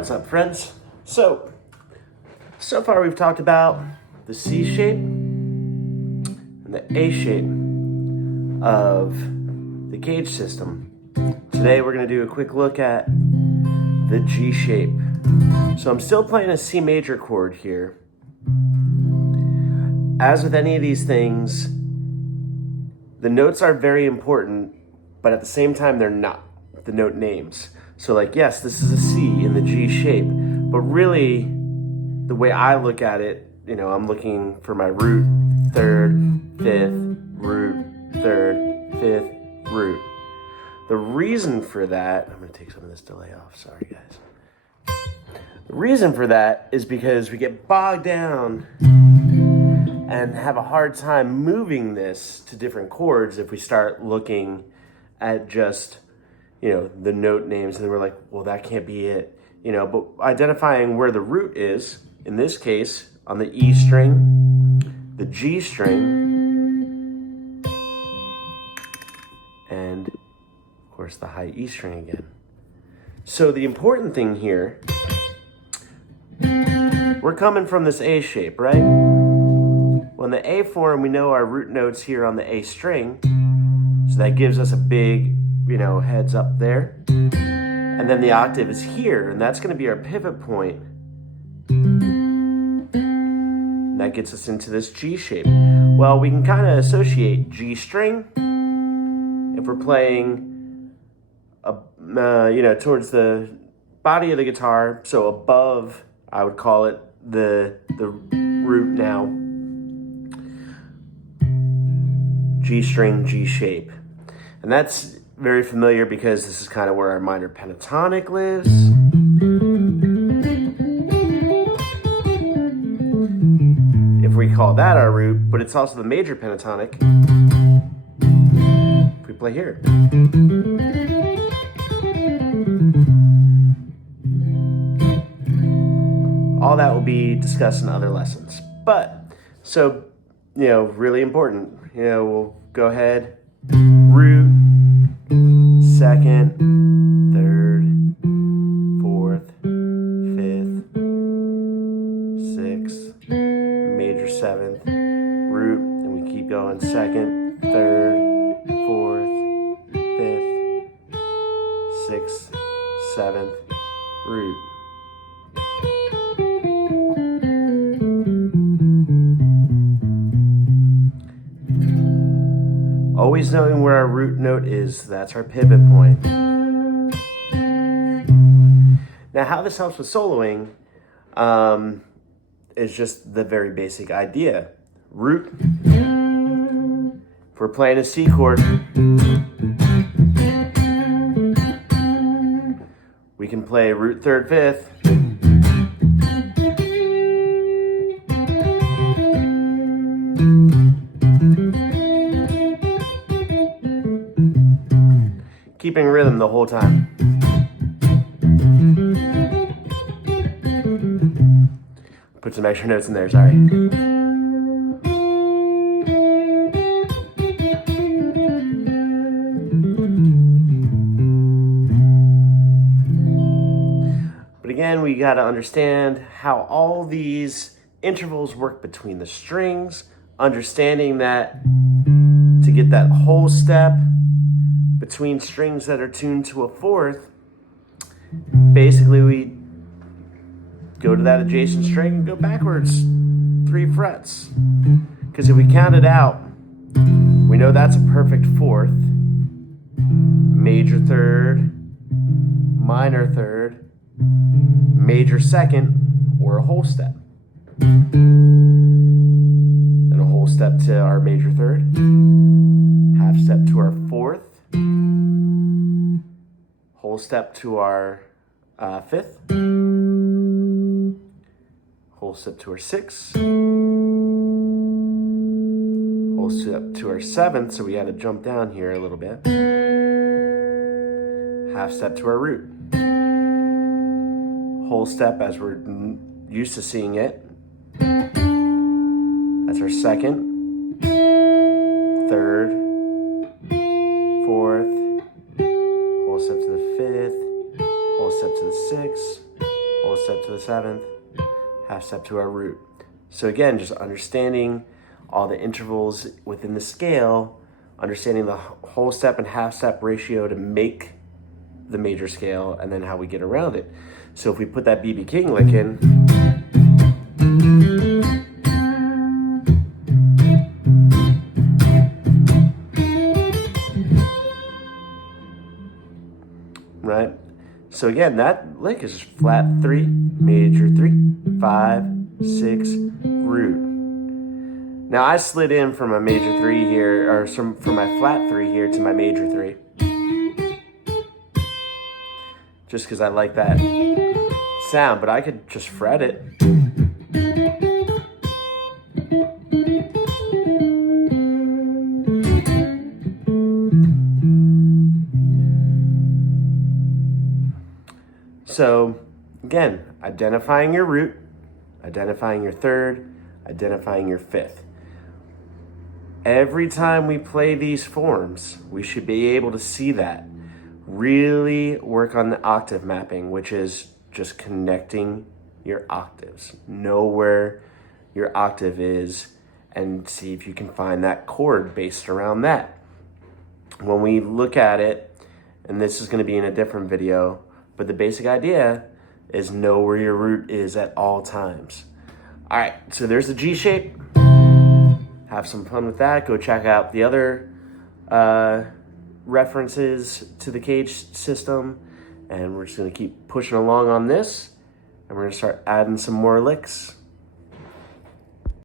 What's up, friends? So far we've talked about the C shape and the A shape of the CAGED system. Today we're going to do a quick look at the G shape. So I'm still playing a C major chord here. As with any of these things, the notes are very important, but at the same time they're not, the note names. So like, yes, this is a C in the G shape, but really the way I look at it, I'm looking for my root, third, fifth, root, third, fifth, root. The reason for that, I'm gonna take some of this delay off, sorry guys. The reason for that is because we get bogged down and have a hard time moving this to different chords if we start looking at just the note names, and then we're like, well, that can't be it, but identifying where the root is, in this case, on the E string, the G string, and of course the high E string again. So the important thing here, we're coming from this A shape, right? Well, in the A form, we know our root notes here on the A string, so that gives us a big heads up there. And then the octave is here, and that's going to be our pivot point. And that gets us into this G shape. Well, we can kind of associate G string if we're playing, towards the body of the guitar, so above, I would call it the root now. G string, G shape. And that's very familiar because this is kind of where our minor pentatonic lives. If we call that our root, but it's also the major pentatonic if we play here. All that will be discussed in other lessons. But, so, really important. We'll go ahead, root, second, third, fourth, fifth, sixth, major seventh, root, and we keep going, second, third, fourth, fifth, sixth, seventh, root. Always knowing where our root note is, that's our pivot point. Now, how this helps with soloing is just the very basic idea. Root, if we're playing a C chord, we can play root, third, fifth, keeping rhythm the whole time. Put some extra notes in there, sorry. But again, we got to understand how all these intervals work between the strings, understanding that to get that whole step between strings that are tuned to a fourth, basically we go to that adjacent string and go backwards 3 frets. Because if we count it out, we know that's a perfect fourth, major third, minor third, major second, or a whole step. Then a whole step to our major third, half step to our fourth, whole step to our fifth, whole step to our sixth, whole step to our seventh, so we got to jump down here a little bit, half step to our root, whole step as we're used to seeing it, that's our second, third, fourth, whole step to the fifth, whole step to the sixth, step to the 7th, half step to our root. So again, just understanding all the intervals within the scale, understanding the whole step and half step ratio to make the major scale, and then how we get around it. So if we put that B.B. King lick in, right? So again, that lick is flat 3, major 3, 5, 6, root. Now I slid in from a major 3 here, or from my flat 3 here to my major 3. Just because I like that sound, but I could just fret it. So again, identifying your root, identifying your third, identifying your fifth. Every time we play these forms, we should be able to see that. Really work on the octave mapping, which is just connecting your octaves. Know where your octave is and see if you can find that chord based around that. When we look at it, and this is going to be in a different video, but the basic idea is know where your root is at all times. All right, so there's the G shape. Have some fun with that. Go check out the other references to the CAGED system, and we're just going to keep pushing along on this, and we're going to start adding some more licks.